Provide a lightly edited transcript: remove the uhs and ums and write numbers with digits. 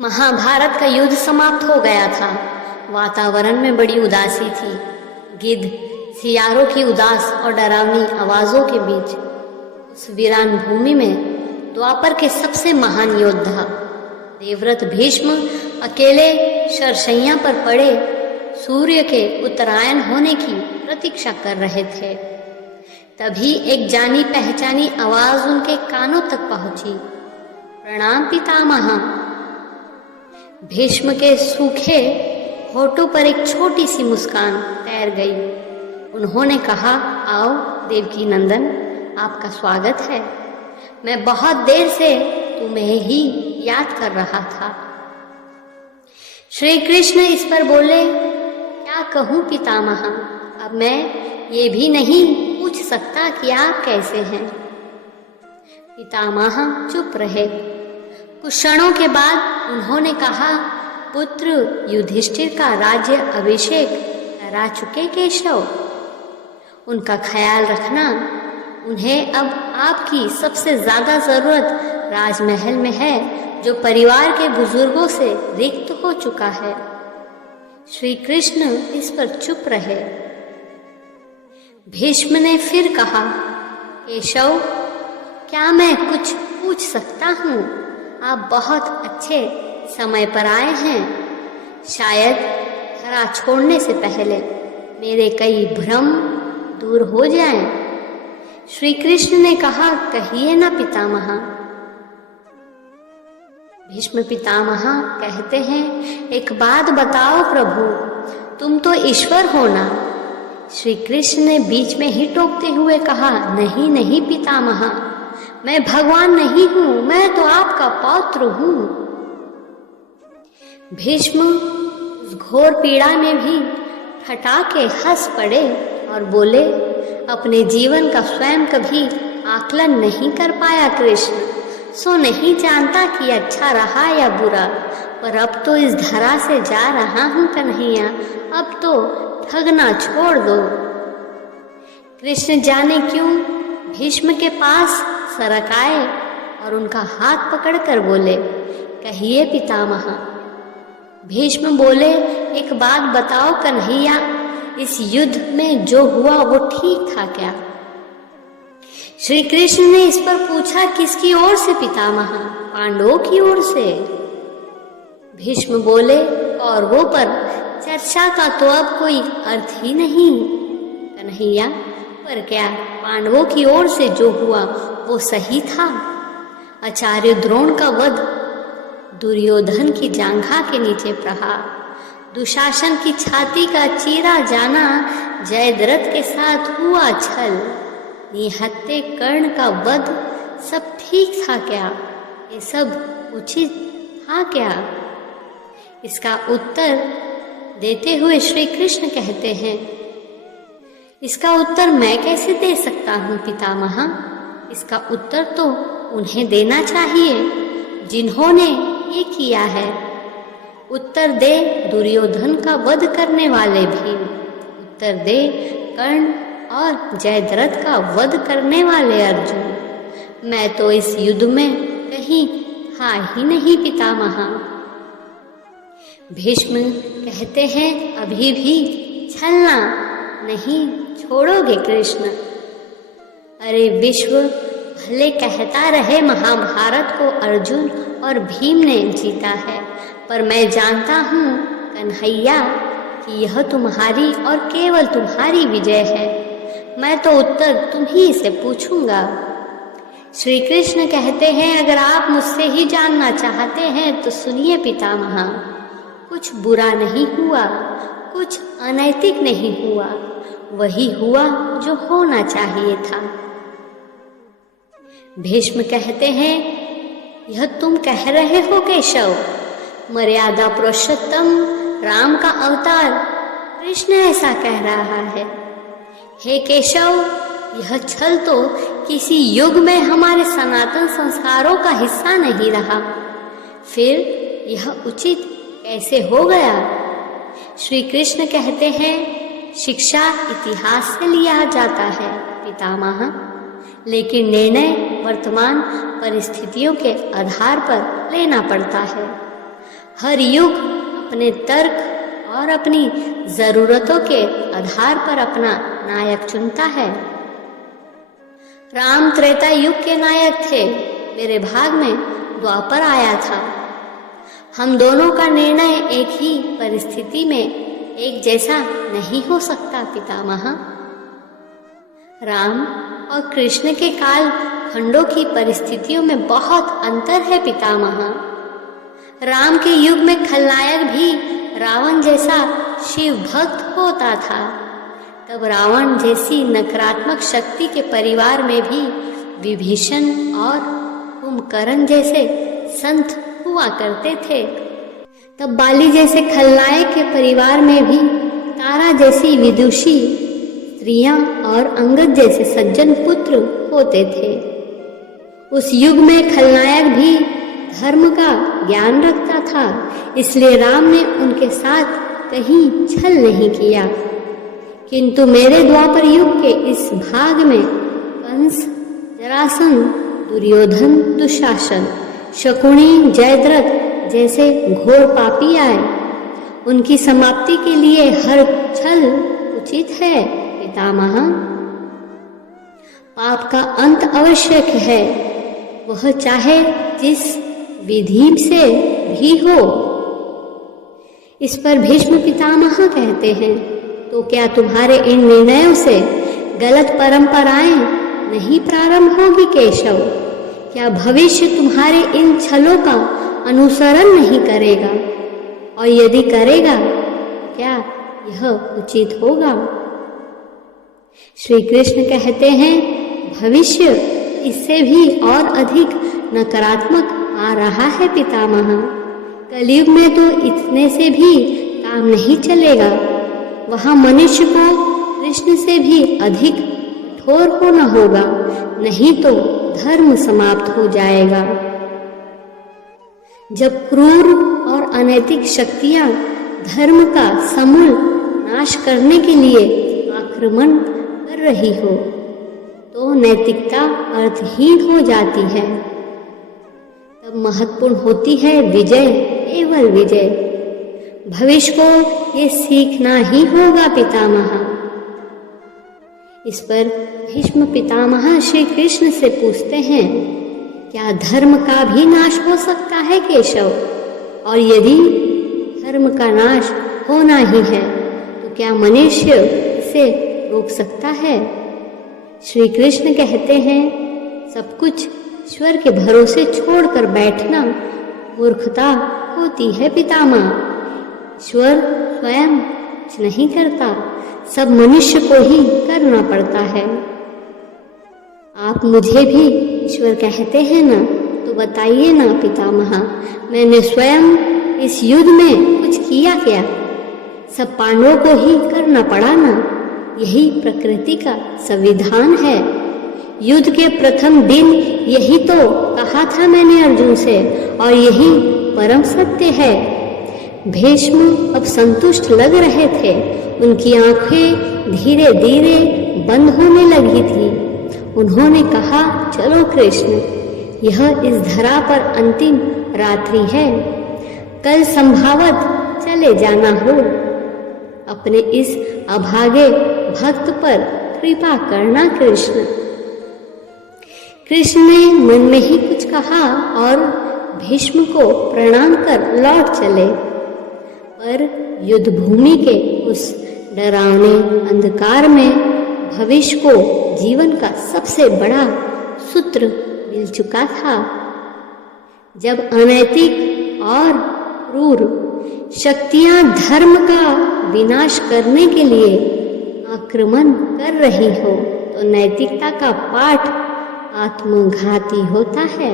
महाभारत का युद्ध समाप्त हो गया था। वातावरण में बड़ी उदासी थी। गिद्ध सियारों की उदास और डरावनी आवाजों के बीच उस वीरान भूमि में द्वापर के सबसे महान योद्धा देवव्रत भीष्म अकेले शरशैया पर पड़े सूर्य के उत्तरायण होने की प्रतीक्षा कर रहे थे। तभी एक जानी पहचानी आवाज उनके कानों तक पहुंची। प्रणाम पितामह। भीष्म के सूखे होठों पर एक छोटी सी मुस्कान तैर गई। उन्होंने कहा, आओ देवकी नंदन, आपका स्वागत है। मैं बहुत देर से तुम्हें ही याद कर रहा था। श्री कृष्ण इस पर बोले, क्या कहूँ पितामह, अब मैं ये भी नहीं पूछ सकता कि आप कैसे हैं। पितामह चुप रहे। कुछ क्षणों के बाद उन्होंने कहा, पुत्र युधिष्ठिर का राज्य अभिषेक करा चुके केशव, उनका ख्याल रखना। उन्हें अब आपकी सबसे ज्यादा जरूरत राजमहल में है, जो परिवार के बुजुर्गों से रिक्त हो चुका है। श्री कृष्ण इस पर चुप रहे। भीष्म ने फिर कहा, केशव, क्या मैं कुछ पूछ सकता हूँ? आप बहुत अच्छे समय पर आए हैं। शायद धरा छोड़ने से पहले मेरे कई भ्रम दूर हो जाएं। श्री कृष्ण ने कहा, कहिए ना पितामह। भीष्म पितामह कहते हैं, एक बात बताओ प्रभु, तुम तो ईश्वर हो ना। श्री कृष्ण ने बीच में ही टोकते हुए कहा, नहीं नहीं पितामह, मैं भगवान नहीं हूं, मैं तो आपका पौत्र हूं। भीष्म उस घोर पीड़ा में भी ठठाके हंस पड़े और बोले, अपने जीवन का स्वयं कभी आकलन नहीं कर पाया कृष्ण, सो नहीं जानता कि अच्छा रहा या बुरा, पर अब तो इस धरा से जा रहा हूं कन्हैया, अब तो ठगना छोड़ दो। कृष्ण जाने क्यों भीष्म के पास सरक आए और उनका हाथ पकड़कर बोले, कहिए पितामह। भीष्म बोले, एक बात बताओ कन्हैया, इस युद्ध में जो हुआ वो ठीक था क्या? श्री कृष्ण ने इस पर पूछा, किसकी ओर से पितामह? पांडवों की ओर से। भीष्म बोले, कौरवों पर चर्चा का तो अब कोई अर्थ ही नहीं कन्हैया, पर क्या पांडवों की ओर से जो हुआ वो सही था? आचार्य द्रोण का वध, दुर्योधन की जांघा के नीचे प्रहार, दुशासन की छाती का चीरा जाना, जयद्रथ के साथ हुआ छल, निहत्थे कर्ण का वध, सब ठीक था क्या? ये सब उचित था क्या? इसका उत्तर देते हुए श्री कृष्ण कहते हैं, इसका उत्तर मैं कैसे दे सकता हूँ पितामह? इसका उत्तर तो उन्हें देना चाहिए जिन्होंने ये किया है। उत्तर दे दुर्योधन का वध करने वाले भीम, उत्तर दे कर्ण और जयद्रथ का वध करने वाले अर्जुन। मैं तो इस युद्ध में कहीं था ही नहीं पितामह। भीष्म कहते हैं, अभी भी छलना नहीं छोड़ोगे कृष्ण? अरे विश्व भले कहता रहे महाभारत को अर्जुन और भीम ने जीता है, पर मैं जानता हूँ कन्हैया कि यह तुम्हारी और केवल तुम्हारी विजय है। मैं तो उत्तर तुम्ही से पूछूंगा। श्री कृष्ण कहते हैं, अगर आप मुझसे ही जानना चाहते हैं तो सुनिए पितामह, कुछ बुरा नहीं हुआ, कुछ अनैतिक नहीं हुआ, वही हुआ जो होना चाहिए था। भीष्म कहते हैं, यह तुम कह रहे हो केशव? मर्यादा पुरुषोत्तम राम का अवतार कृष्ण ऐसा कह रहा है। हे केशव, यह छल तो किसी युग में हमारे सनातन संस्कारों का हिस्सा नहीं रहा, फिर यह उचित कैसे हो गया? श्री कृष्ण कहते हैं, शिक्षा इतिहास से लिया जाता है पितामह, लेकिन निर्णय वर्तमान परिस्थितियों के आधार पर लेना पड़ता है। हर युग अपने तर्क और अपनी जरूरतों के आधार पर अपना नायक चुनता है। राम त्रेता युग के नायक थे, मेरे भाग में द्वापर आया था। हम दोनों का निर्णय एक ही परिस्थिति में एक जैसा नहीं हो सकता पितामह। राम और कृष्ण के काल खंडों की परिस्थितियों में बहुत अंतर है पितामह। राम के युग में खलनायक भी रावण जैसा शिव भक्त होता था। तब रावण जैसी नकारात्मक शक्ति के परिवार में भी विभीषण और कुंभकर्ण जैसे संत हुआ करते थे। तब बाली जैसे खलनायक के परिवार में भी तारा जैसी विदुषी स्त्रियां और अंगद जैसे सज्जन पुत्र होते थे। उस युग में खलनायक भी धर्म का ज्ञान रखता था, इसलिए राम ने उनके साथ कहीं छल नहीं किया। किंतु मेरे द्वापर युग के इस भाग में कंस, जरासंध, दुर्योधन, दुशासन, शकुनी, जयद्रथ जैसे घोर पापी आए। उनकी समाप्ति के लिए हर छल उचित है पितामह। पाप का अंत आवश्यक है, वह चाहे जिस विधि से भी हो। इस पर भीष्म पितामह कहते हैं, तो क्या तुम्हारे इन निर्णयों से गलत परंपराएं नहीं प्रारंभ होगी केशव? क्या भविष्य तुम्हारे इन छलों का अनुसरण नहीं करेगा? और यदि करेगा क्या यह उचित होगा? श्री कृष्ण कहते हैं, भविष्य इससे भी और अधिक नकारात्मक आ रहा है पितामह। कलयुग में तो इतने से भी काम नहीं चलेगा। वहां मनुष्य को कृष्ण से भी अधिक कठोर होना होगा, नहीं तो धर्म समाप्त हो जाएगा। जब क्रूर और अनैतिक शक्तियां धर्म का समूल नाश करने के लिए आक्रमण कर रही हो, तो नैतिकता अर्थहीन हो जाती है। तब महत्वपूर्ण होती है विजय, केवल विजय। भविष्य को ये सीखना ही होगा पितामह। इस पर भीष्म पितामह श्री कृष्ण से पूछते हैं, क्या धर्म का भी नाश हो सकता है केशव? और यदि धर्म का नाश होना ही है तो क्या मनुष्य इसे रोक सकता है? श्री कृष्ण कहते हैं, सब कुछ ईश्वर के भरोसे छोड़कर बैठना मूर्खता होती है पितामह। ईश्वर स्वयं कुछ नहीं करता, सब मनुष्य को ही करना पड़ता है। आप मुझे भी ईश्वर कहते हैं ना, तो बताइए ना पितामह, मैंने स्वयं इस युद्ध में कुछ किया क्या? सब पांडवों को ही करना पड़ा ना, यही प्रकृति का संविधान है। युद्ध के प्रथम दिन यही तो कहा था मैंने अर्जुन से, और यही परम सत्य है। भीष्म अब संतुष्ट लग रहे थे, उनकी आंखें धीरे धीरे बंद होने लगी थी। उन्होंने कहा, चलो कृष्ण, यह इस धरा पर अंतिम रात्रि है, कल संभावत चले जाना हो। अपने इस अभागे भक्त पर कृपा करना कृष्ण। कृष्ण ने मन में ही कुछ कहा और भीष्म को प्रणाम कर लौट चले। पर युद्ध भूमि के उस डरावने अंधकार में भविष्य को जीवन का सबसे बड़ा सूत्र मिल चुका था। जब अनैतिक और क्रूर शक्तियां धर्म का विनाश करने के लिए आक्रमण कर रही हो, तो नैतिकता का पाठ आत्मघाती होता है।